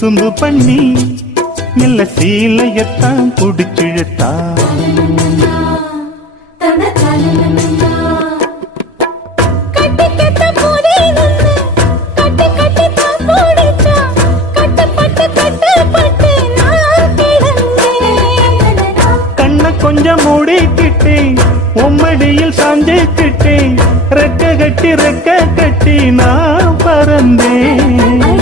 குசும்பு பண்ணி மெல்ல சீலையத்தான் புடிச்சிழுத்தா. கண்ண கொஞ்சம் மூடிக்கிட்டேன், உம்மடியில் சாஞ்சிக்கிட்டேன், ரெக்க கட்டி நான் பறந்தேன்.